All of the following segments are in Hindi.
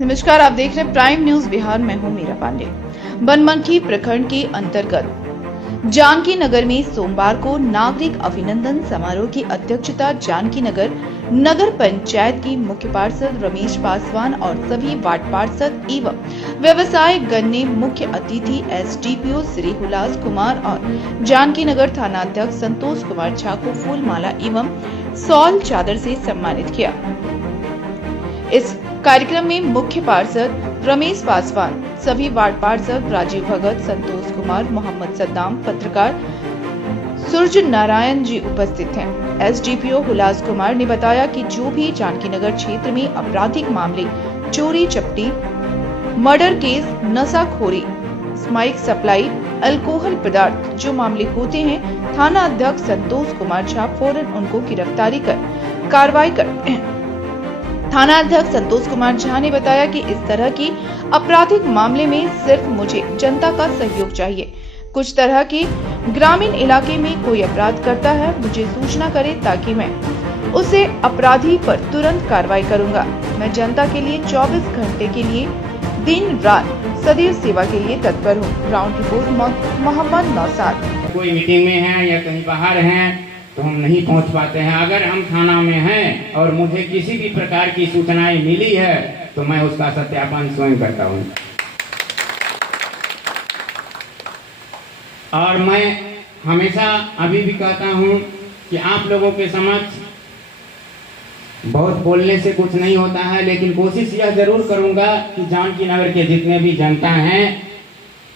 नमस्कार, आप देख रहे हैं प्राइम न्यूज बिहार। मैं हूं मीरा पांडे। बनमनखी प्रखंड के अंतर्गत जानकी नगर में सोमवार को नागरिक अभिनंदन समारोह की अध्यक्षता जानकी नगर नगर पंचायत की मुख्य पार्षद रमेश पासवान और सभी वार्ड पार्षद एवं व्यवसाय गण ने मुख्य अतिथि एसडीपीओ श्री हुलास कुमार और जानकी नगर थाना अध्यक्ष संतोष कुमार झा को फूल माला एवं सॉल चादर से सम्मानित किया। इस कार्यक्रम में मुख्य पार्षद रमेश पासवान, सभी वार्ड पार्षद राजीव भगत, संतोष कुमार, मोहम्मद सद्दाम, पत्रकार सूर्य नारायण जी उपस्थित हैं। एसडीपीओ हुलास कुमार ने बताया कि जो भी जानकी नगर क्षेत्र में आपराधिक मामले, चोरी चपटी, मर्डर केस, नशाखोरी, स्माइक सप्लाई, अल्कोहल पदार्थ जो मामले होते हैं, थाना अध्यक्ष संतोष कुमार झा फौरन उनको गिरफ्तारी कर कार्रवाई करते हैं। थाना अध्यक्ष संतोष कुमार झा ने बताया कि इस तरह की आपराधिक मामले में सिर्फ मुझे जनता का सहयोग चाहिए। कुछ तरह के ग्रामीण इलाके में कोई अपराध करता है, मुझे सूचना करे ताकि मैं उसे अपराधी पर तुरंत कार्रवाई करूंगा। मैं जनता के लिए 24 घंटे के लिए दिन रात सदैव सेवा के लिए तत्पर हूँ। Ground report Mohammad Naushad. कोई मीटिंग में है या कहीं बाहर हैं तो हम नहीं पहुंच पाते हैं। अगर हम थाना में हैं और मुझे किसी भी प्रकार की सूचनाएं मिली है तो मैं उसका सत्यापन स्वयं करता हूं। और मैं हमेशा अभी भी कहता हूं कि आप लोगों के समक्ष बहुत बोलने से कुछ नहीं होता है, लेकिन कोशिश यह जरूर करूंगा कि जानकी नगर के जितने भी जनता हैं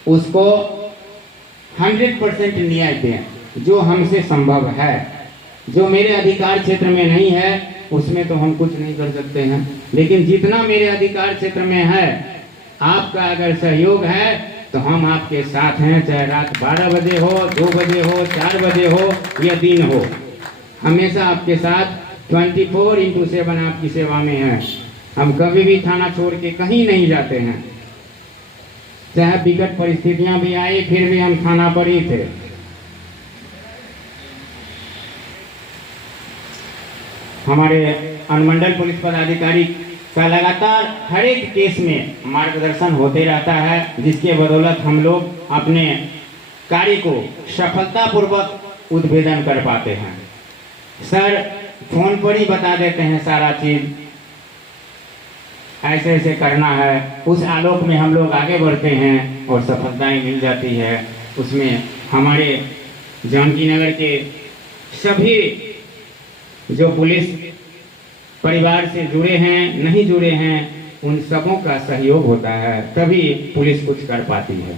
उसको 100% न्याय दें जो हमसे संभव है। जो मेरे अधिकार क्षेत्र में नहीं है उसमें तो हम कुछ नहीं कर सकते हैं, लेकिन जितना मेरे अधिकार क्षेत्र में है, आपका अगर सहयोग है तो हम आपके साथ हैं। चाहे रात 12 बजे हो, 2 बजे हो, 4 बजे हो या दिन हो, हमेशा आपके साथ 24/7 आपकी सेवा में है। हम कभी भी थाना छोड़ के कहीं नहीं जाते हैं। चाहे विकट परिस्थितियां भी आई फिर भी हम थाना पर ही थे। हमारे अनुमंडल पुलिस पदाधिकारी का लगातार हर एक केस में मार्गदर्शन होते रहता है, जिसके बदौलत हम लोग अपने कार्य को सफलतापूर्वक उद्भेदन कर पाते हैं। सर फोन पर ही बता देते हैं सारा चीज, ऐसे ऐसे करना है, उस आलोक में हम लोग आगे बढ़ते हैं और सफलताएं मिल जाती है। उसमें हमारे जानकी नगर के सभी जो पुलिस परिवार से जुड़े हैं, नहीं जुड़े हैं, उन सबों का सहयोग होता है, तभी पुलिस कुछ कर पाती है।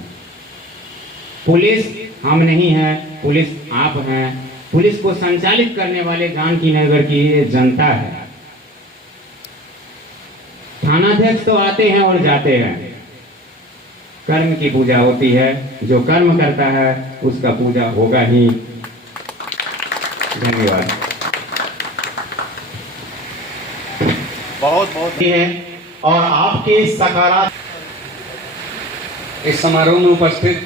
पुलिस हम नहीं है, पुलिस आप हैं। पुलिस को संचालित करने वाले जानकी नगर की जनता है। थानाध्यक्ष तो आते हैं और जाते हैं, कर्म की पूजा होती है। जो कर्म करता है उसका पूजा होगा ही। धन्यवाद। बहुत बहुत है और आपके सकारात्मक इस समारोह में उपस्थित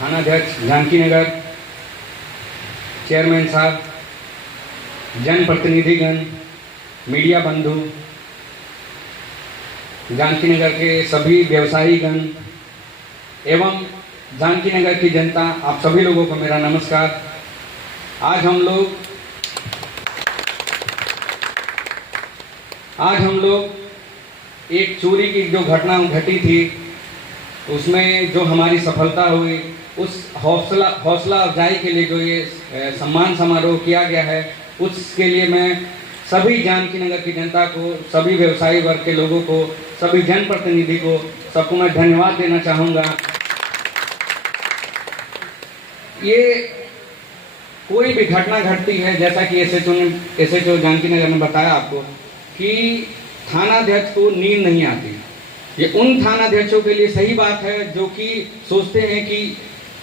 थानाध्यक्ष जानकी नगर, चेयरमैन साहब, जनप्रतिनिधिगण, मीडिया बंधु, जानकी नगर के सभी व्यवसायी गण एवं जानकी नगर की जनता, आप सभी लोगों को मेरा नमस्कार। आज हम लोग एक चोरी की जो घटना घटी थी उसमें जो हमारी सफलता हुई, उस हौसला अफजाई के लिए जो ये सम्मान समारोह किया गया है, उसके लिए मैं सभी जानकी नगर की जनता को, सभी व्यवसायी वर्ग के लोगों को, सभी जनप्रतिनिधि को, सबको मैं धन्यवाद देना चाहूँगा। ये कोई भी घटना घटती है, जैसा कि एसएचओ जानकी नगर ने बताया आपको कि थानाध्यक्ष को नींद नहीं आती। ये उन थानाध्यक्षों के लिए सही बात है जो कि सोचते हैं कि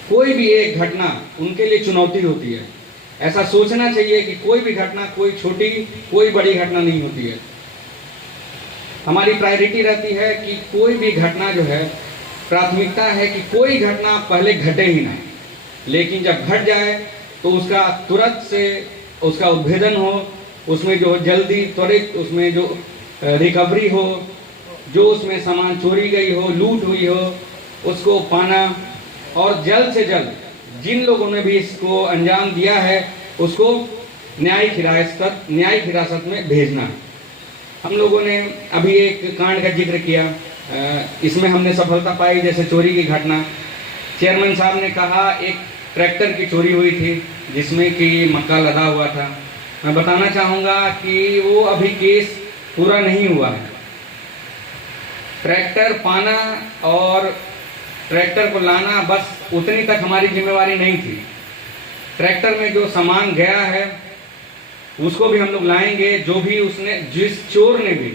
कोई भी एक घटना उनके लिए चुनौती होती है। ऐसा सोचना चाहिए कि कोई भी घटना, कोई छोटी कोई बड़ी घटना नहीं होती है। हमारी प्रायोरिटी रहती है कि कोई भी घटना जो है, प्राथमिकता है कि कोई घटना पहले घटे ही ना, लेकिन जब घट जाए तो उसका तुरंत से उसका उद्भेदन हो, उसमें जो जल्दी त्वरित उसमें जो रिकवरी हो जो उसमें सामान चोरी गई हो, लूट हुई हो, उसको पाना और जल्द से जल्द जिन लोगों ने भी इसको अंजाम दिया है उसको न्यायिक हिरासत में भेजना। हम लोगों ने अभी एक कांड का जिक्र किया, इसमें हमने सफलता पाई, जैसे चोरी की घटना। चेयरमैन साहब ने कहा एक ट्रैक्टर की चोरी हुई थी जिसमें कि मक्का लदा हुआ था। मैं बताना चाहूँगा कि वो अभी केस पूरा नहीं हुआ है। ट्रैक्टर पाना और ट्रैक्टर को लाना बस उतनी तक हमारी जिम्मेवारी नहीं थी। ट्रैक्टर में जो सामान गया है उसको भी हम लोग लाएंगे। जो भी जिस चोर ने भी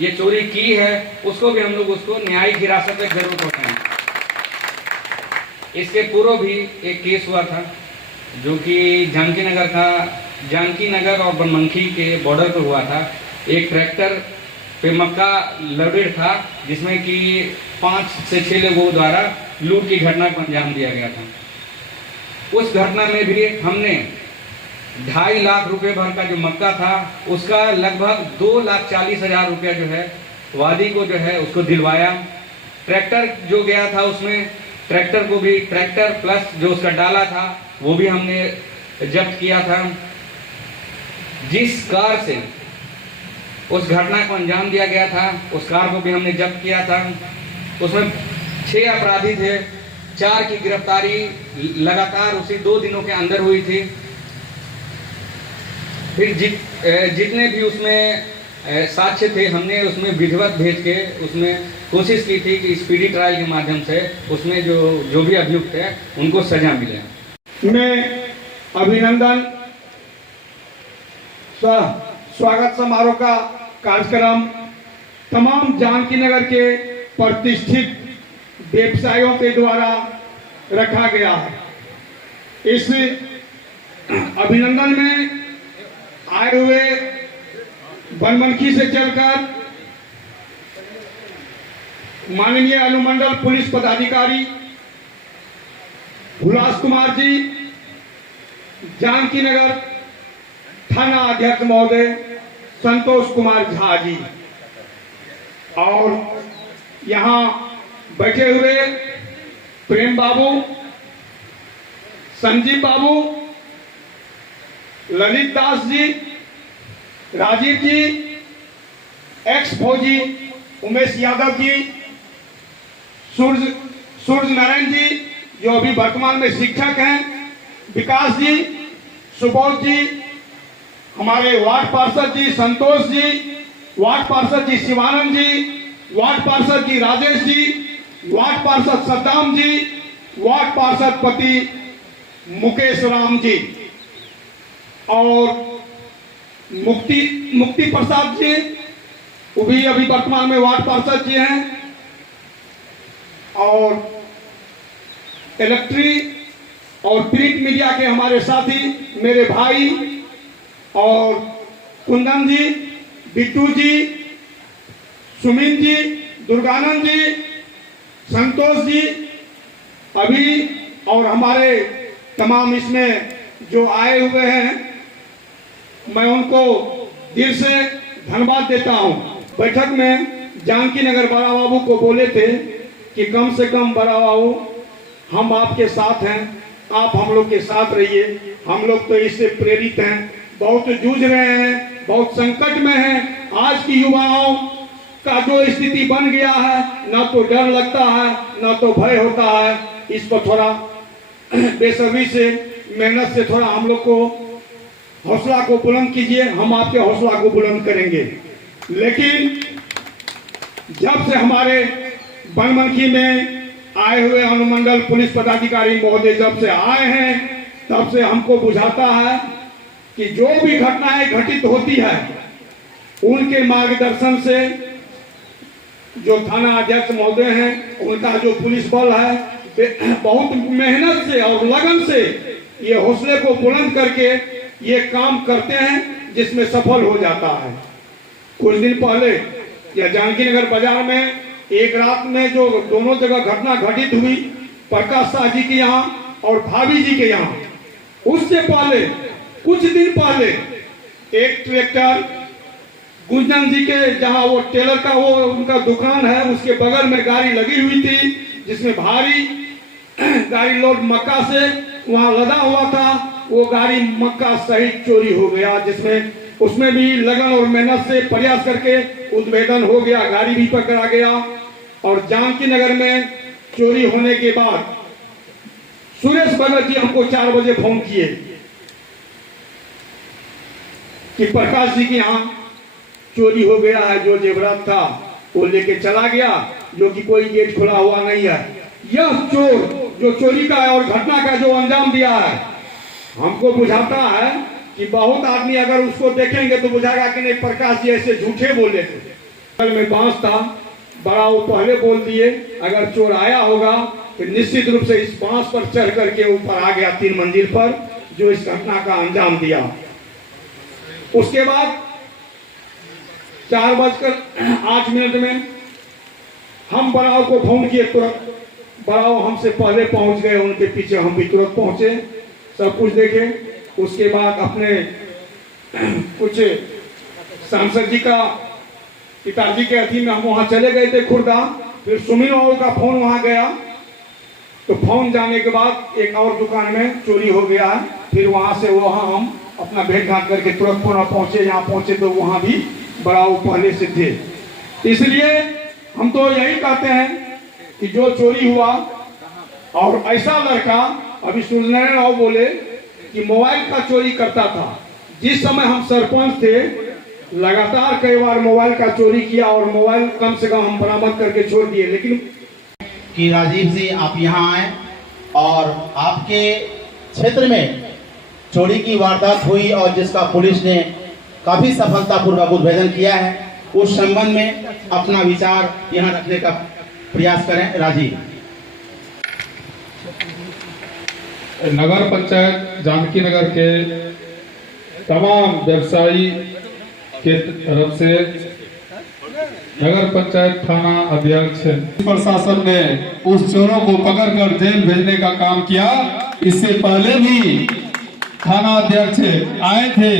ये चोरी की है उसको भी हम लोग उसको न्यायिक हिरासत में जरूर पहुंचाएंगे। इसके पूर्व भी एक केस हुआ था जो कि जानकी नगर और बनमनखी के बॉर्डर पर हुआ था। एक ट्रैक्टर पे मक्का लोडेड था जिसमें कि 5 से 6 लोगों द्वारा लूट की घटना को अंजाम दिया गया था। उस घटना में भी हमने 2.5 लाख रुपए भर का जो मक्का था उसका लगभग 2,40,000 रुपया जो है वादी को जो है उसको दिलवाया। ट्रैक्टर जो गया था उसमें ट्रैक्टर को भी, ट्रैक्टर प्लस जो उसका डाला था वो भी हमने जब्त किया था। जिस कार से उस घटना को अंजाम दिया गया था उस कार को भी हमने जब्त किया था। उसमें 6 अपराधी थे, 4 की गिरफ्तारी लगातार उसी 2 दिनों के अंदर हुई थी। फिर जितने भी उसमें साक्ष्य थे हमने उसमें विधिवत भेज के उसमें कोशिश की थी कि स्पीडी ट्रायल के माध्यम से उसमें जो भी अभियुक्त है उनको सजा मिले। मैं अभिनंदन स्वागत समारोह का कार्यक्रम तमाम जानकी नगर के प्रतिष्ठित व्यवसायियों के द्वारा रखा गया है। इस अभिनंदन में आए हुए बनमनखी से चलकर माननीय अनुमंडल पुलिस पदाधिकारी हुलास कुमार जी, जानकी नगर थाना अध्यक्ष महोदय संतोष कुमार झा जी और यहाँ बैठे हुए प्रेम बाबू, संजीव बाबू, ललित दास जी, राजीव जी, एक्स फौजी उमेश यादव जी, सूर्य नारायण जी जो अभी वर्तमान में शिक्षक हैं, विकास जी, सुबोध जी, हमारे वार्ड पार्षद जी संतोष जी, वार्ड पार्षद जी शिवानंद जी, वार्ड पार्षद जी राजेश जी, वार्ड पार्षद सद्दाम जी, वार्ड पार्षद पति मुकेश राम जी और मुक्ति प्रसाद जी, वो भी अभी वर्तमान में वार्ड पार्षद जी हैं, और इलेक्ट्रिक और प्रिंट मीडिया के हमारे साथी मेरे भाई और कुंदन जी, बिट्टू जी, सुमित जी, दुर्गानंद जी, संतोष जी अभी और हमारे तमाम इसमें जो आए हुए हैं, मैं उनको दिल से धन्यवाद देता हूं। बैठक में जानकी नगर बड़ा बाबू को बोले थे कि कम से कम बड़ा बाबू हम आपके साथ हैं, आप हम लोग के साथ रहिए। हम लोग तो इससे प्रेरित हैं, बहुत जूझ रहे हैं, बहुत संकट में हैं। आज की युवाओं का जो स्थिति बन गया है, ना तो डर लगता है ना तो भय होता है। इस पर थोड़ा बेसब्री से, मेहनत से थोड़ा हम लोग को हौसला को बुलंद कीजिए, हम आपके हौसला को बुलंद करेंगे। लेकिन जब से हमारे बनमनखी में आए हुए अनुमंडल पुलिस पदाधिकारी महोदय जब से आए हैं, तब से हमको बुझाता है कि जो भी घटनाएं घटित होती है उनके मार्गदर्शन से जो थाना अध्यक्ष महोदय हैं, उनका जो पुलिस बल है, बहुत मेहनत से और लगन से ये हौसले को बुलंद करके ये काम करते हैं, जिसमें सफल हो जाता है। कुछ दिन पहले या जानकी नगर बाजार में एक रात में जो दोनों जगह घटना घटित हुई, प्रकाश शाह जी के यहाँ और भाभी जी के यहाँ, उससे पहले कुछ दिन पहले एक ट्रैक्टर कुंदन जी के जहां वो टेलर का वो उनका दुकान है, उसके बगल में गाड़ी लगी हुई थी, जिसमें भारी गाड़ी लोड मक्का से वहां लदा हुआ था। वो गाड़ी मक्का सहित चोरी हो गया, जिसमें उसमें भी लगन और मेहनत से प्रयास करके उद्भेदन हो गया, गाड़ी भी पकड़ा गया। और जानकी नगर में चोरी होने के बाद सुरेश भगत जी हमको 4 बजे फोन किए कि प्रकाश जी के यहाँ चोरी हो गया है, जो जेवरात था वो लेके चला गया, जो कि कोई गेट खुला हुआ नहीं है। यह चोर जो चोरी का और घटना का जो अंजाम दिया है, हमको बुझाता है कि बहुत आदमी अगर उसको देखेंगे तो बुझाएगा कि नहीं प्रकाश जी ऐसे झूठे बोले थे। बगल में बांस था बड़ा, वो पहले बोल दिए अगर चोर आया होगा तो निश्चित रूप से इस बांस पर चढ़ करके ऊपर आ गया 3 मंजिल पर, जो इस घटना का अंजाम दिया। उसके बाद 4:08 में हम बड़ाव को फोन किए, तुरंत बड़ाव हमसे पहले पहुंच गए, उनके पीछे हम भी तुरंत पहुंचे, सब कुछ देखे। उसके बाद अपने कुछ सांसद जी का पिताजी के अधीन में हम वहां चले गए थे खुर्दा। फिर सुमिन बाबू का फोन वहां गया, तो फोन जाने के बाद एक और दुकान में चोरी हो गया है। फिर वहां से वहां हम अपना भेंट घाट करके तुरंत पुनः पहुंचे। यहाँ पहुंचे तो वहां भी बड़ाऊ पहले से थे। इसलिए हम तो यही कहते हैं कि जो चोरी हुआ, और ऐसा लड़का अभी सूर्यनारायण राव बोले कि मोबाइल का चोरी करता था। जिस समय हम सरपंच थे लगातार कई बार मोबाइल का चोरी किया, और मोबाइल कम से कम हम बरामद करके छोड़ दिए। लेकिन कि राजीव जी आप यहाँ आए और आपके क्षेत्र में चोरी की वारदात हुई और जिसका पुलिस ने काफी सफलतापूर्वक उद्भेदन किया है, उस संबंध में अपना विचार यहाँ रखने का प्रयास करें। राजीव। नगर पंचायत जानकी नगर के तमाम व्यवसायी के तरफ से नगर पंचायत थाना अध्यक्ष प्रशासन ने उस चोरों को पकड़कर जेल भेजने का काम किया। इससे पहले भी थाना अध्यक्ष आए थे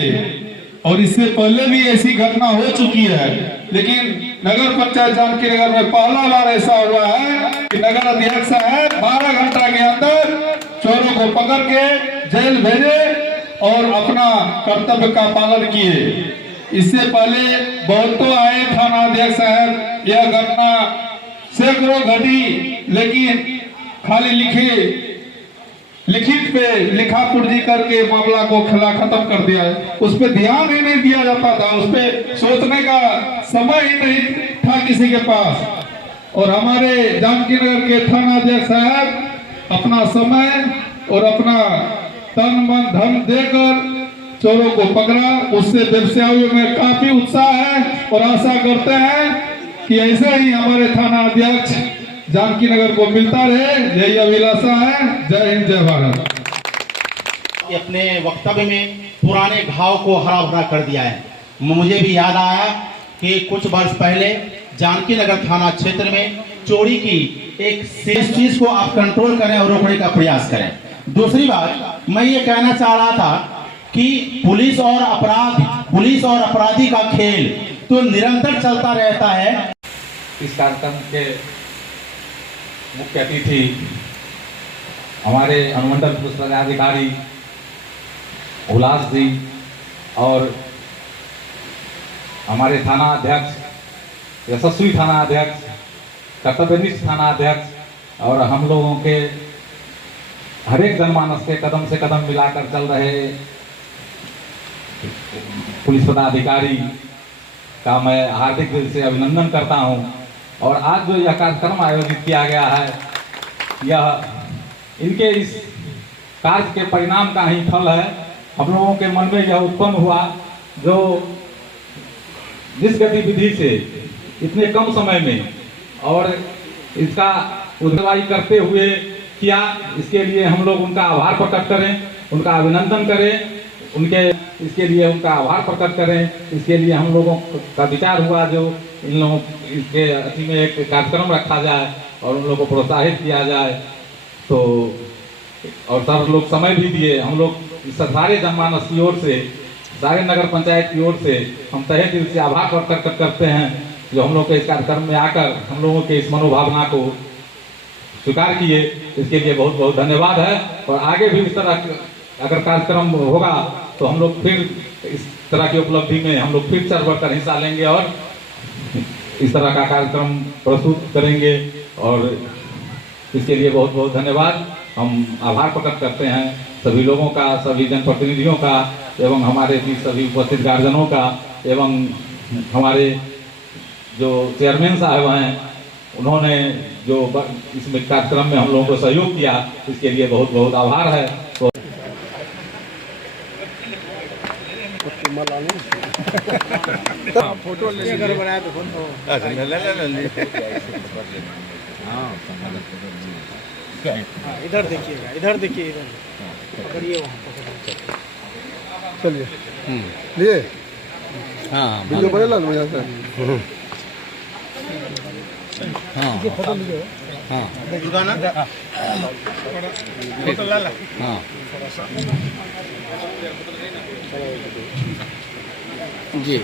और इससे पहले भी ऐसी घटना हो चुकी है, लेकिन नगर पंचायत जानकी नगर में पहला बार ऐसा हुआ है कि नगर अध्यक्ष साहब 12 घंटा के अंदर चोरों को पकड़ के जेल भेजे और अपना कर्तव्य का पालन किए। इससे पहले बहुतों आए थाना अध्यक्ष साहब, यह घटना सैकड़ों घटी, लेकिन खाली लिखित पे लिखा पुर्जी करके मामला को खत्म कर दिया है। उस पर ध्यान ही नहीं दिया जाता था, उस पर सोचने का समय ही नहीं था किसी के पास। और हमारे जानकी नगर के थाना अध्यक्ष साहब अपना समय और अपना तन मन धन देकर चोरों को पकड़ा। उससे व्यवसायियों में काफी उत्साह है और आशा करते हैं कि ऐसे ही हमारे थाना अध्यक्ष जानकी नगर को मिलता रहे। यही अभिलाषा है। जय हिंद, जय भारत। अपने वक्तव्य में पुराने घाव को हरा भरा कर दिया है। मुझे भी याद आया कि कुछ वर्ष पहले जानकी नगर थाना क्षेत्र में चोरी की एक चीज को आप कंट्रोल करें और रोकने का प्रयास करें। दूसरी बात मैं ये कहना चाह रहा था कि पुलिस और अपराधी का खेल तो निरंतर चलता रहता है। इस कार्यक्रम के मुख्य अतिथि हमारे अनुमंडल पुलिस पदाधिकारी उल्लास जी और हमारे थाना अध्यक्ष, यशस्वी थाना अध्यक्ष, कर्तव्यनिष्ठ थाना अध्यक्ष और हम लोगों के हर एक जनमानस के कदम से कदम मिलाकर चल रहे पुलिस पदाधिकारी का मैं हार्दिक दिल से अभिनंदन करता हूं। और आज जो यह कार्यक्रम आयोजित किया गया है, यह इनके इस कार्य के परिणाम का ही फल है। हम लोगों के मन में यह उत्पन्न हुआ, जो जिस गतिविधि से इतने कम समय में और इसका उद्घाटन करते हुए किया, इसके लिए हम लोग उनका आभार प्रकट करें, उनका अभिनंदन करें, इसके लिए उनका आभार प्रकट करें। इसके लिए हम लोगों का विचार हुआ जो इन लोगों के अति में एक कार्यक्रम रखा जाए और उन लोगों को प्रोत्साहित किया जाए। तो और सब लोग समय भी दिए, हम लोग सारे जनमानस की ओर से सारे नगर पंचायत की ओर से हम तहे दिल से आभार प्रकट करते हैं जो हम लोग के इस कार्यक्रम में आकर हम लोगों के इस मनोभावना को स्वीकार किए। इसके लिए बहुत बहुत धन्यवाद है। और आगे भी इस तरह अगर कार्यक्रम होगा तो हम लोग फिर इस तरह की उपलब्धि में हम लोग फिर चढ़ बढ़कर हिस्सा लेंगे और इस तरह का कार्यक्रम प्रस्तुत करेंगे। और इसके लिए बहुत बहुत धन्यवाद। हम आभार प्रकट करते हैं सभी लोगों का, सभी जनप्रतिनिधियों का एवं हमारे भी सभी उपस्थित गार्जियनों का एवं हमारे जो चेयरमैन साहब हैं उन्होंने जो इसमें कार्यक्रम में हम लोगों को सहयोग किया, इसके लिए बहुत बहुत आभार है। तो फोटो ले घर बनाया तो इधर देखिएगा, इधर देखिए, इधर पकड़िए, वहाँ पकड़िए। चलिए लिए हाँ वीडियो बनेला ना यहाँ से हाँ फोटो लीजिए हाँ दुकान फोटो ला ला हाँ जी।